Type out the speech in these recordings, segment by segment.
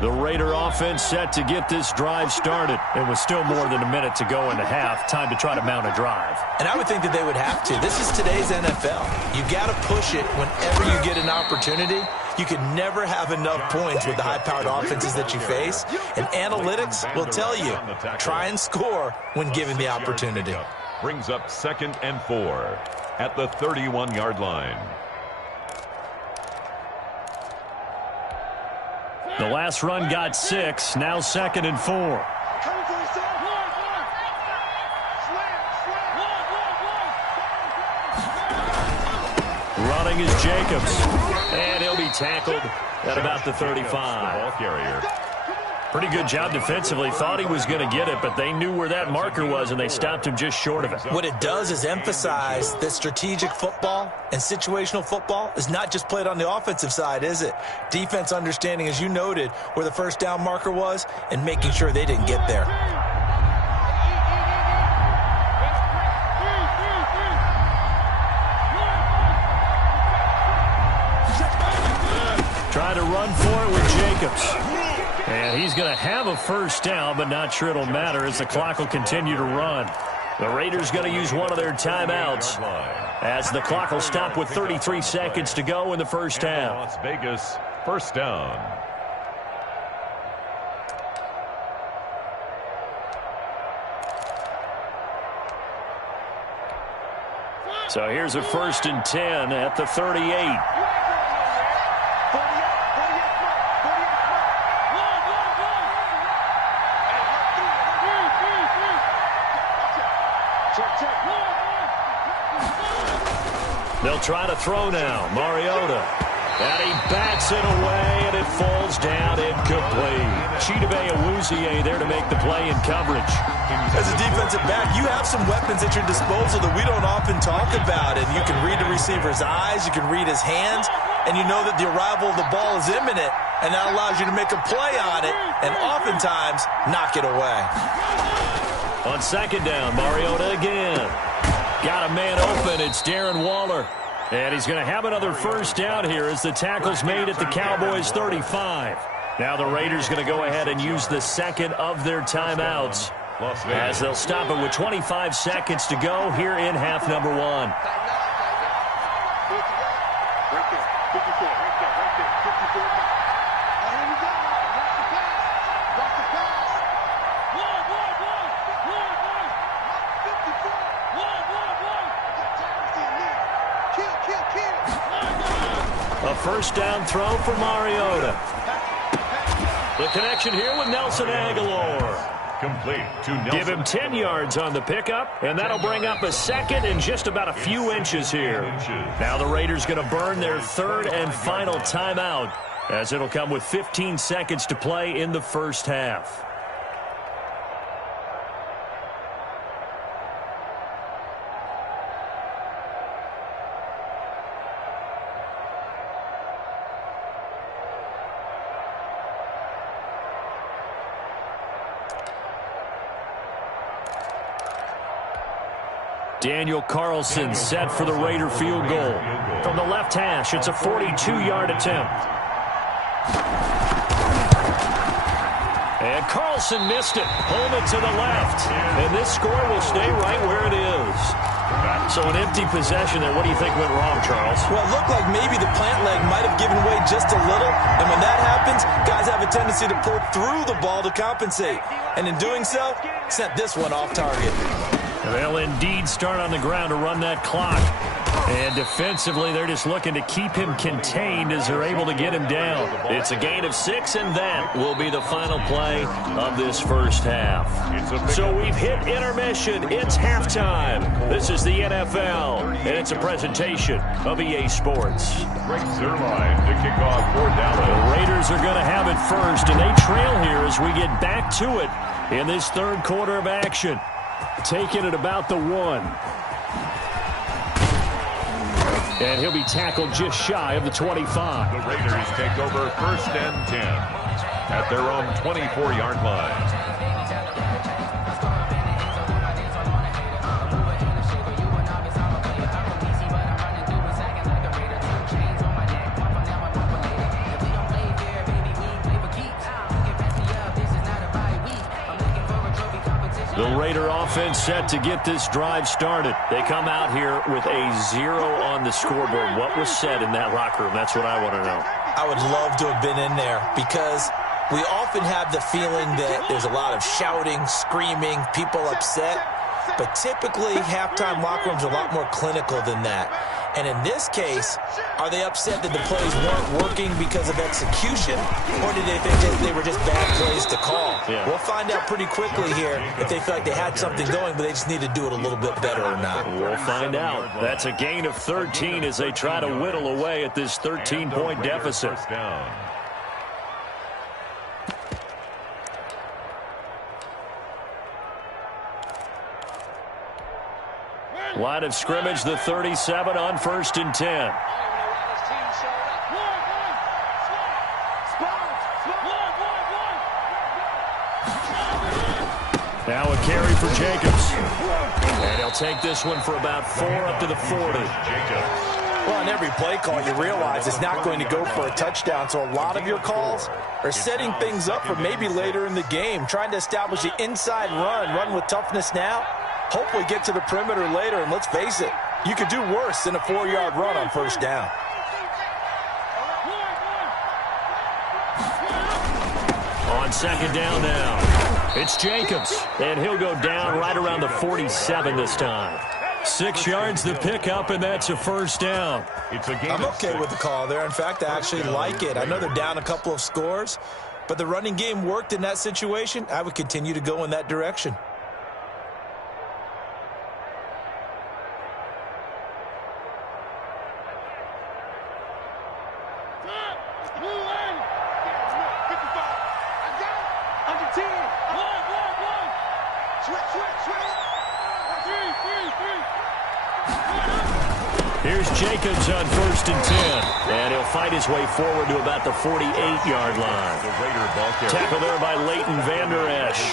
The Raider offense set to get this drive started. It was still more than a minute to go in the half. Time to try to mount a drive. And I would think that they would have to. This is today's NFL. You got to push it whenever you get an opportunity. You can never have enough points with the high-powered offenses that you face. And analytics will tell you, try and score when given the opportunity. Brings up 2nd and 4 at the 31-yard line. The last run got 6. Now 2nd and 4. Running is Jacobs. And he'll be tackled at about the 35. Ball carrier. Pretty good job defensively. Thought he was going to get it, but they knew where that marker was, and they stopped him just short of it. What it does is emphasize that strategic football and situational football is not just played on the offensive side, is it? Defense understanding, as you noted, where the first down marker was and making sure they didn't get there. Try to run for it with Jacobs. And he's going to have a first down, but not sure it'll matter as the clock will continue to run. The Raiders going to use one of their timeouts as the clock will stop with 33 seconds to go in the first half. Las Vegas, first down. So here's a 1st and 10 at the 38. They'll try to throw now. Mariota. And he bats it away, and it falls down incomplete. Chidobe Awuzie there to make the play in coverage. As a defensive back, you have some weapons at your disposal that we don't often talk about. And you can read the receiver's eyes, you can read his hands, and you know that the arrival of the ball is imminent, and that allows you to make a play on it and oftentimes knock it away. On 2nd down, Mariota again. Got a man open. It's Darren Waller. And he's going to have another first down here as the tackle's made at the Cowboys' 35. Now the Raiders going to go ahead and use the second of their timeouts as they'll stop it with 25 seconds to go here in half number 1. A first down throw for Mariota. The connection here with Nelson Aguilar. Complete to Nelson. Give him 10 yards on the pickup, and that'll bring up a second and just about a few inches here. Now the Raiders going to burn their 3rd and final timeout as it'll come with 15 seconds to play in the first half. Daniel Carlson set for the Raider field goal. From the left hash, it's a 42-yard attempt. And Carlson missed it. Home it to the left. And this score will stay right where it is. So an empty possession there. What do you think went wrong, Charles? Well, it looked like maybe the plant leg might have given way just a little. And when that happens, guys have a tendency to pull through the ball to compensate. And in doing so, sent this one off target. They'll indeed start on the ground to run that clock. And defensively, they're just looking to keep him contained as they're able to get him down. It's a gain of 6, and that will be the final play of this first half. So we've hit intermission. It's halftime. This is the NFL, and it's a presentation of EA Sports. Greg Zuerlein to kick off for Dallas. The Raiders are going to have it first, and they trail here as we get back to it in this third quarter of action. Taking it about the 1. And he'll be tackled just shy of the 25. The Raiders take over 1st and 10 at their own 24-yard line. The Raider offense set to get this drive started. They come out here with a 0 on the scoreboard. What was said in that locker room? That's what I want to know. I would love to have been in there because we often have the feeling that there's a lot of shouting, screaming, people upset. But typically, halftime locker rooms are a lot more clinical than that. And in this case, are they upset that the plays weren't working because of execution, or did they think that they were just bad plays to call? Yeah. We'll find out pretty quickly here if they feel like they had something going, but they just need to do it a little bit better or not. We'll find out. That's a gain of 13 as they try to whittle away at this 13-point deficit. First down. Line of scrimmage, the 37 on 1st and 10. Now a carry for Jacobs. And he'll take this one for about 4 up to the 40. Well, on every play call, you realize it's not going to go for a touchdown, so a lot of your calls are setting things up for maybe later in the game, trying to establish the inside run with toughness now. Hopefully get to the perimeter later, and let's face it, you could do worse than a 4-yard run on 1st down. On 2nd down now, it's Jacobs, and he'll go down right around the 47 this time. 6 yards the pickup, and that's a 1st down. I'm okay with the call there. In fact, I actually like it. I know they're down a couple of scores, but the running game worked in that situation. I would continue to go in that direction. Here's Jacobs on 1st and 10. And he'll fight his way forward to about the 48-yard line. Tackle there by Leighton Vander Esch.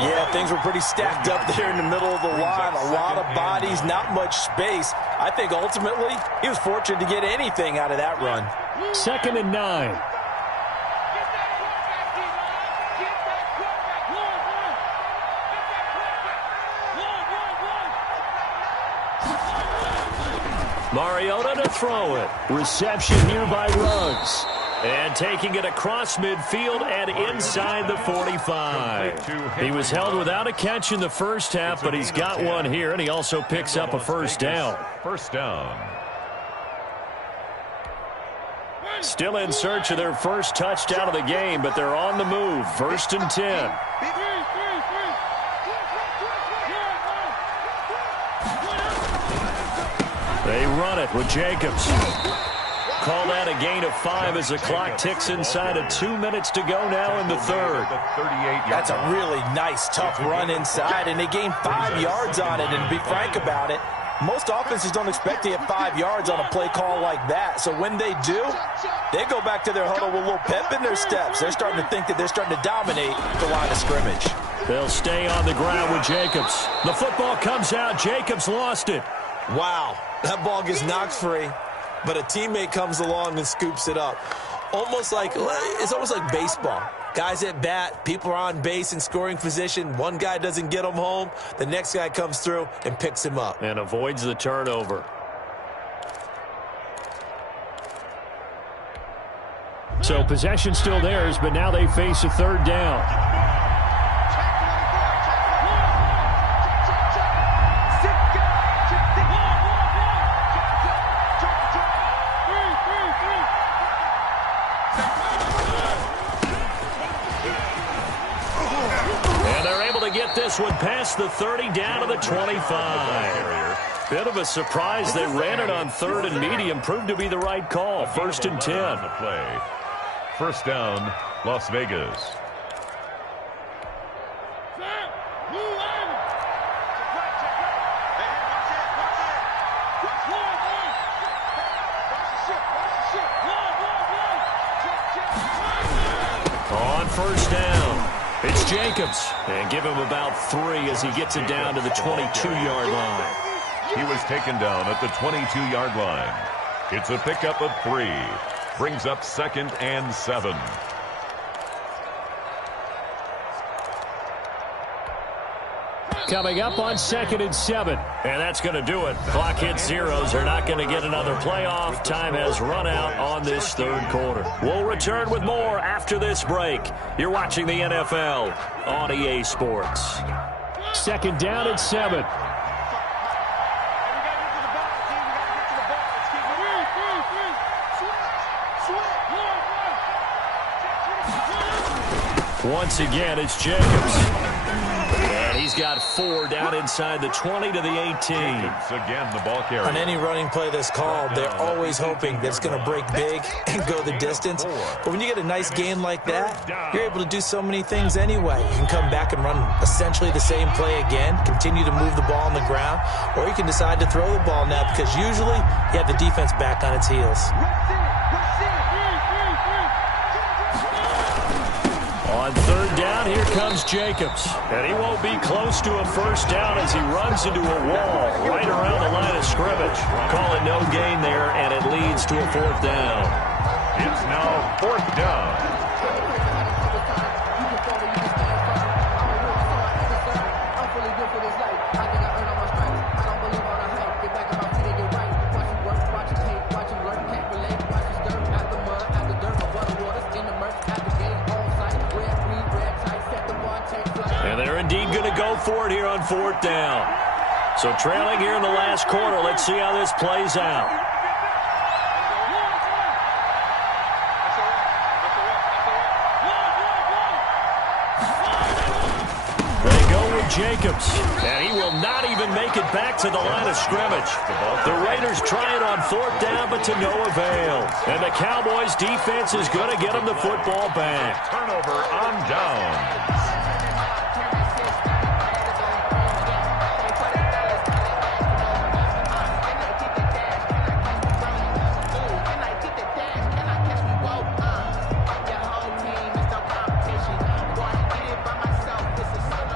Yeah, things were pretty stacked up there in the middle of the line. A lot of bodies, not much space. I think ultimately he was fortunate to get anything out of that run. 2nd and 9. Mariota to throw it. Reception here by Ruggs. And taking it across midfield and inside the 45. He was held without a catch in the first half, but he's got one here, and he also picks up a 1st down. 1st down. Still in search of their first touchdown of the game, but they're on the move. 1st and 10. They run it with Jacobs. Call that a gain of 5 as the clock ticks inside of 2 minutes to go now in the 3rd. That's a really nice, tough run inside, and they gained 5 yards on it. And to be frank about it, most offenses don't expect to get 5 yards on a play call like that. So when they do, they go back to their huddle with a little pep in their steps. They're starting to think that they're starting to dominate the line of scrimmage. They'll stay on the ground with Jacobs. The football comes out. Jacobs lost it. Wow, that ball gets knocked free, but a teammate comes along and scoops it up. It's almost like baseball. Guys at bat, people are on base in scoring position. One guy doesn't get him home. The next guy comes through and picks him up. And avoids the turnover. So possession still theirs, but now they face a 3rd down. This one past the 30 down to the 25. Bit of a surprise. They ran it on 3rd and medium. Proved to be the right call. 1st and 10. 1st down, Las Vegas. first down. It's Jacobs. And give him about 3 as he gets it down to the 22-yard line. He was taken down at the 22-yard line. It's a pickup of 3. Brings up 2nd and 7. Coming up on 2nd and 7. And that's going to do it. Clock hits zeros. They're not going to get another playoff. Time has run out on this third quarter. We'll return with more after this break. You're watching the NFL on EA Sports. 2nd down and 7. Once again, it's Jacobs. And he's got 4 down inside the 20 to the 18. Again, the ball carrier. On any running play that's called, they're always hoping that it's going to break big and go the distance. But when you get a nice game like that, you're able to do so many things anyway. You can come back and run essentially the same play again, continue to move the ball on the ground, or you can decide to throw the ball now because usually you have the defense back on its heels. On 3rd down, here comes Jacobs. And he won't be close to a first down as he runs into a wall right around the line of scrimmage. Call it no gain there, and it leads to a 4th down. It's now 4th down. For it here on 4th down. So trailing here in the last quarter. Let's see how this plays out. They go with Jacobs, and he will not even make it back to the line of scrimmage. The Raiders try it on 4th down, but to no avail. And the Cowboys defense is going to get them the football back. Turnover on downs.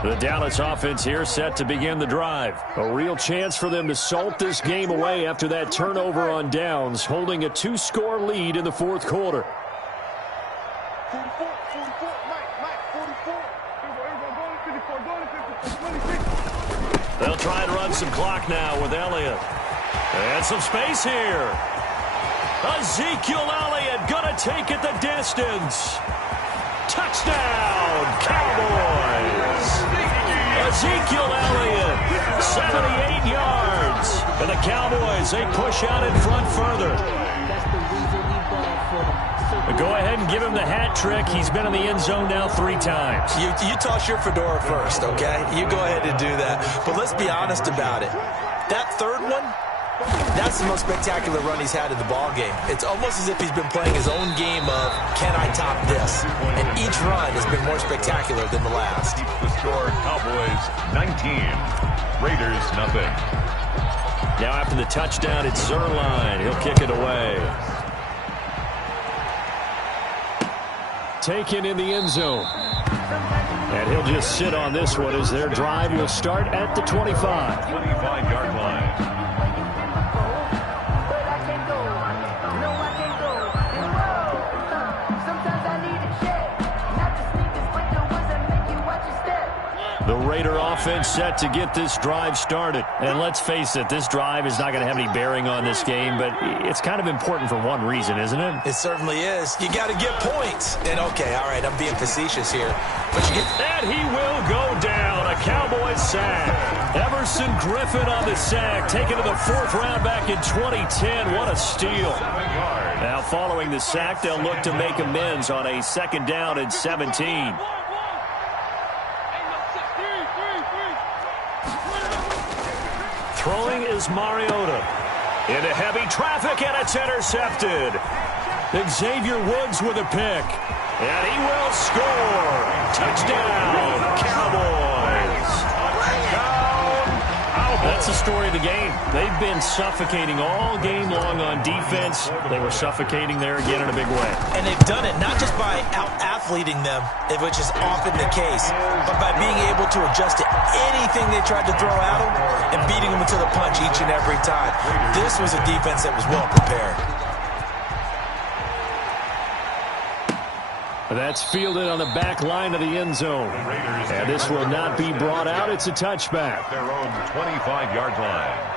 The Dallas offense here set to begin the drive. A real chance for them to salt this game away after that turnover on downs, holding a 2-score lead in the 4th quarter. They'll try and run some clock now with Elliott. And some space here. Ezekiel Elliott gonna take it the distance. Touchdown, Cowboys! Ezekiel Elliott, 78 yards. And the Cowboys, they push out in front further. Go ahead and give him the hat trick. He's been in the end zone now 3 times. You toss your fedora first, okay? You go ahead and do that. But let's be honest about it. That third one, that's the most spectacular run he's had in the ball game. It's almost as if he's been playing his own game of, can I top this? And each run has been more spectacular than the last. Keeps the score, Cowboys 19, Raiders nothing. Now after the touchdown, it's Zerline. He'll kick it away. Taken in the end zone. And he'll just sit on this one as their drive will start at the 25. 25-yard line. The Raider offense set to get this drive started. And let's face it, this drive is not going to have any bearing on this game, but it's kind of important for one reason, isn't it? It certainly is. You got to get points. And, okay, all right, I'm being facetious here. But you get... And he will go down. A Cowboys sack. Emerson Griffin on the sack, taken to the 4th round back in 2010. What a steal. Now, following the sack, they'll look to make amends on a 2nd down and 17. Throwing is Mariota. Into heavy traffic, and it's intercepted. Xavier Woods with a pick. And he will score. Touchdown, Cowboys. Touchdown, That's the story of the game. They've been suffocating all game long on defense. They were suffocating there again in a big way. And they've done it not just by out-athleting them, which is often the case, but by being able to adjust to anything they tried to throw at them and beating them to the punch each and every time. This was a defense that was well prepared. That's fielded on the back line of the end zone. And this will not be brought out. It's a touchback. Their own 25-yard line.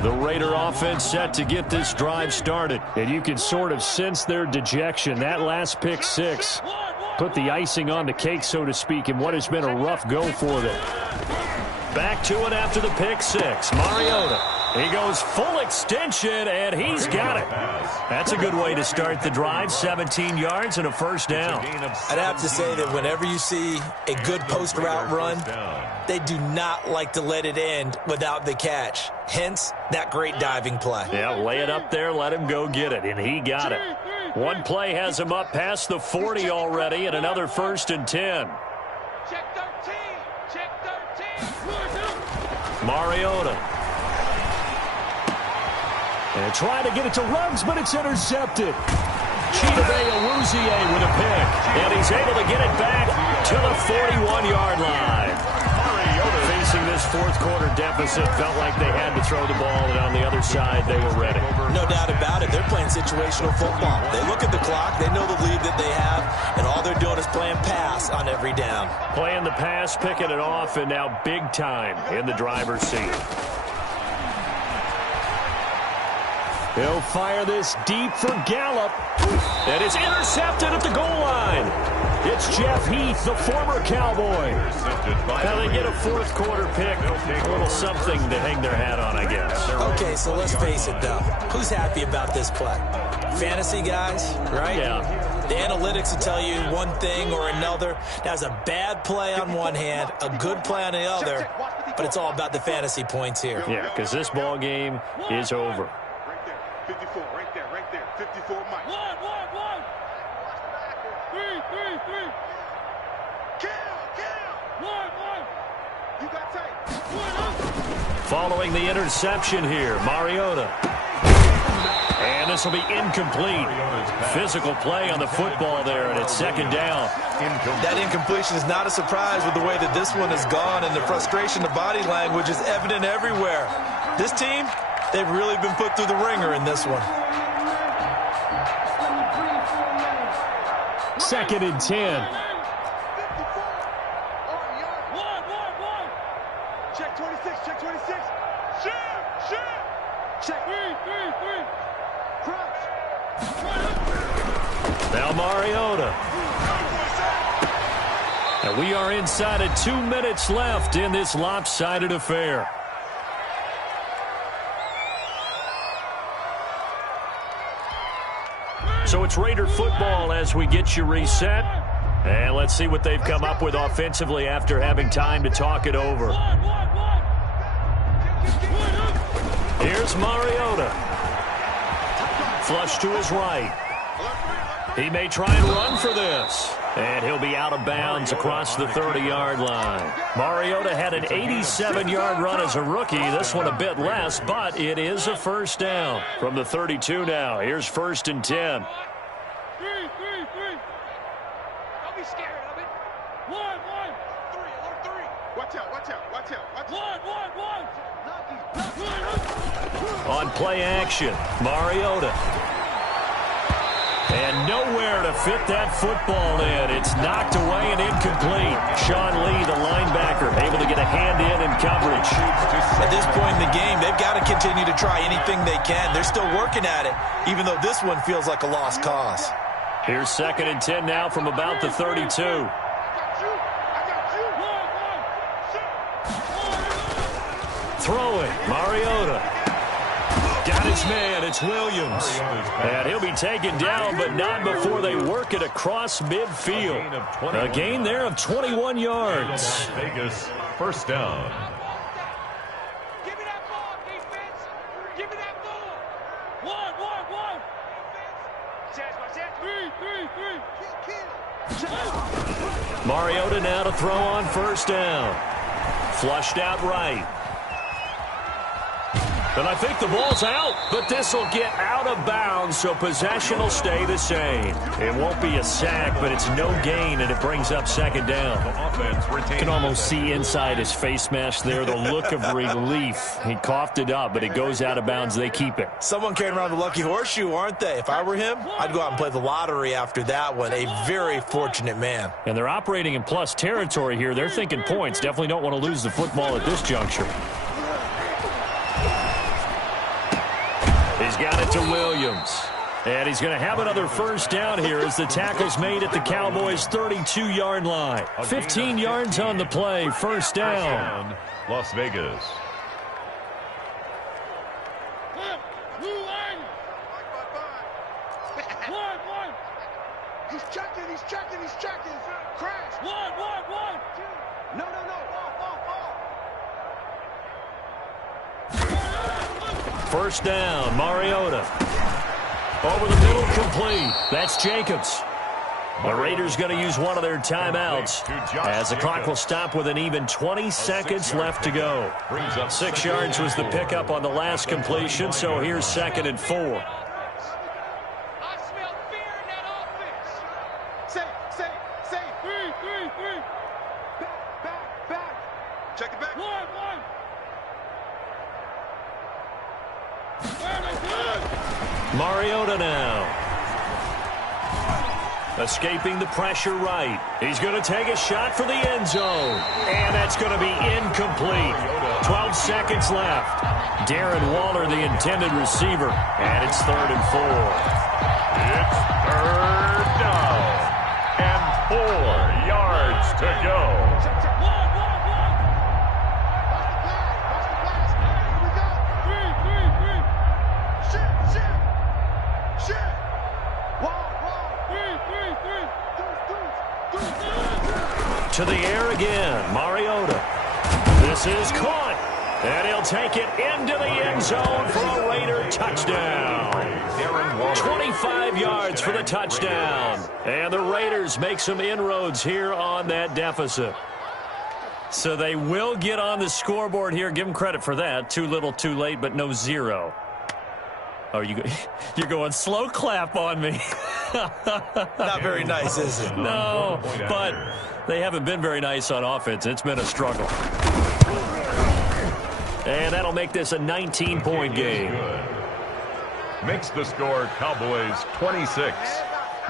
The Raider offense set to get this drive started. And you can sort of sense their dejection. That last pick six put the icing on the cake, so to speak, in what has been a rough go for them. Back to it after the pick six. Mariota. He goes full extension, and he's got it. That's a good way to start the drive. 17 yards and a first down. I'd have to say that whenever you see a good post route run, they do not like to let it end without the catch. Hence, that great diving play. Yeah, lay it up there, let him go get it, and he got it. One play has him up past the 40 already, and another 1st and 10. Check 13. Check 13. Mariota. And try to get it to Ruggs, but it's intercepted. Chidobe Awuzie with a pick. And he's able to get it back to the 41-yard line. Mariota facing this fourth-quarter deficit. Felt like they had to throw the ball, and on the other side, they were ready. No doubt about it. They're playing situational football. They look at the clock. They know the lead that they have, and all they're doing is playing pass on every down. Playing the pass, picking it off, and now big time in the driver's seat. He'll fire this deep for Gallup. And it's intercepted at the goal line. It's Jeff Heath, the former Cowboy. Now they get a fourth-quarter pick. A little something to hang their hat on, I guess. Okay, so let's face it, though. Who's happy about this play? Fantasy guys, right? Yeah. The analytics will tell you one thing or another. That's a bad play on one hand, a good play on the other, but it's all about the fantasy points here. Yeah, because this ball game is over. 54, right there, 54, Mike. One. 3. Kill. One. You got tight. Following the interception here, Mariota. And this will be incomplete. Physical play on the football there, and it's 2nd down. That incompletion is not a surprise with the way that this one has gone, and the frustration, the body language is evident everywhere. This team, they've really been put through the ringer in this one. 2nd and 10. Check 26. Check 3. Crouch. Now Mariota. And we are inside of 2 minutes left in this lopsided affair. So it's Raider football as we get you reset. And let's see what they've come up with offensively after having time to talk it over. Here's Mariota. Flush to his right. He may try and run for this. And he'll be out of bounds across the 30-yard line. Mariota had an 87-yard run as a rookie. This one a bit less, but it is a first down. From the 32 now, here's 1st and 10. 3. Don't be scared of it. 1. 3. Watch out. One. On play action, Mariota. And nowhere to fit that football in. It's knocked away and incomplete. Sean Lee, the linebacker, able to get a hand in coverage. At this point in the game, they've got to continue to try anything they can. They're still working at it, even though this one feels like a lost cause. Here's 2nd and 10 now from about the 32. Throwing, Mariota. Got his man. It's Williams. And he'll be taken down, but not before they work it across midfield. A gain there of 21 yards. Las Vegas, first down. Give me that ball, defense. Give me that ball. One. Three. Mariota now to throw on first down. Flushed out right. And I think the ball's out, but this will get out of bounds, so possession will stay the same. It won't be a sack, but it's no gain, and it brings up second down. You can almost see inside his face mask there the look of relief. He coughed it up, but it goes out of bounds. They keep it. Someone carrying around the lucky horseshoe, aren't they? If I were him, I'd go out and play the lottery after that one. A very fortunate man. And they're operating in plus territory here. They're thinking points. Definitely don't want to lose the football at this juncture. He's got it to Williams. And he's going to have another first down here as the tackle's made at the Cowboys' 32-yard line. 15 yards on the play. First down. Las Vegas. One. He's checking. Crash. One. No. First down, Mariota. Over the middle, complete. That's Jacobs. The Raiders going to use one of their timeouts as the clock will stop with an even 20 seconds left to go. 6 yards was the pickup on the last completion, so here's 2nd and 4. I smell fear in that offense. Say. Three. Back. Check it back. One. Mariota now. Escaping the pressure right. He's going to take a shot for the end zone. And that's going to be incomplete. 12 seconds left. Darren Waller, the intended receiver. And it's 3rd and 4. It's 3rd down. And 4 yards to go. To the air again, Mariota. This is caught, and he'll take it into the end zone for a Raider touchdown. 25 yards for the touchdown, and the Raiders make some inroads here on that deficit. So they will get on the scoreboard here. Give them credit for that. Too little, too late, but no 0. Oh, you're going slow clap on me. Not very nice, is it? No, but they haven't been very nice on offense. It's been a struggle. And that'll make this a 19-point game. Makes the score Cowboys 26,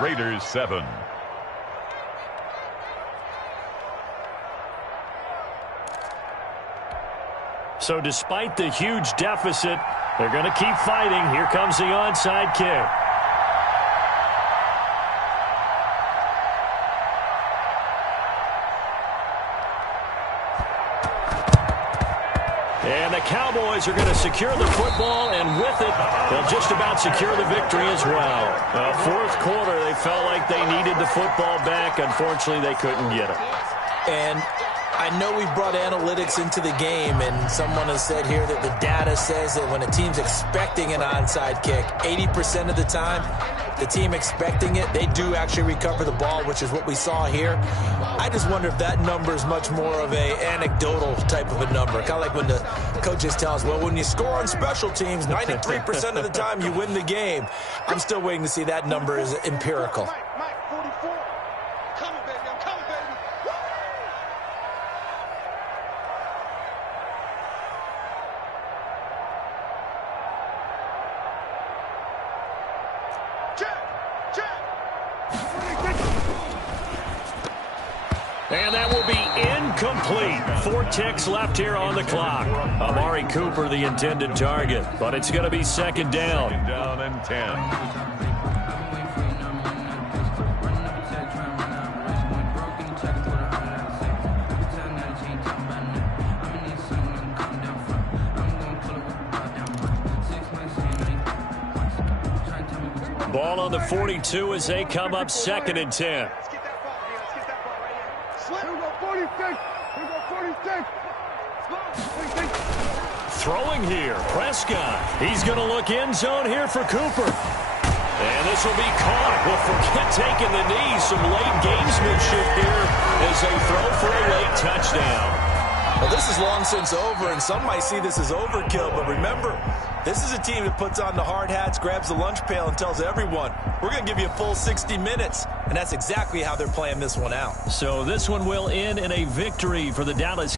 Raiders 7. So despite the huge deficit, they're going to keep fighting. Here comes the onside kick. And the Cowboys are going to secure the football, and with it, they'll just about secure the victory as well. Fourth quarter, they felt like they needed the football back. Unfortunately, they couldn't get it. And I know we brought analytics into the game, and someone has said here that the data says that when a team's expecting an onside kick, 80% of the time, the team expecting it, they do actually recover the ball, which is what we saw here. I just wonder if that number is much more of a anecdotal type of a number. Kind of like when the coaches tell us, well, when you score on special teams, 93% of the time you win the game. I'm still waiting to see that number is empirical. Mike, 44. I'm coming, baby. And that will be incomplete. 4 ticks left here on the clock. Amari Cooper, the intended target. But it's going to be second down. Second down and 10. Ball on the 42 as they come up 2nd and 10. Let's get that ball, D. Let's get that ball right here. Here we go, 46. Here we go, 46. Throwing here, Prescott. He's going to look end zone here for Cooper. And this will be caught. Well, forget taking the knee. Some late gamesmanship here as they throw for a late touchdown. Well, this is long since over, and some might see this as overkill. But remember, this is a team that puts on the hard hats, grabs the lunch pail, and tells everyone, we're going to give you a full 60 minutes. And that's exactly how they're playing this one out. So this one will end in a victory for the Dallas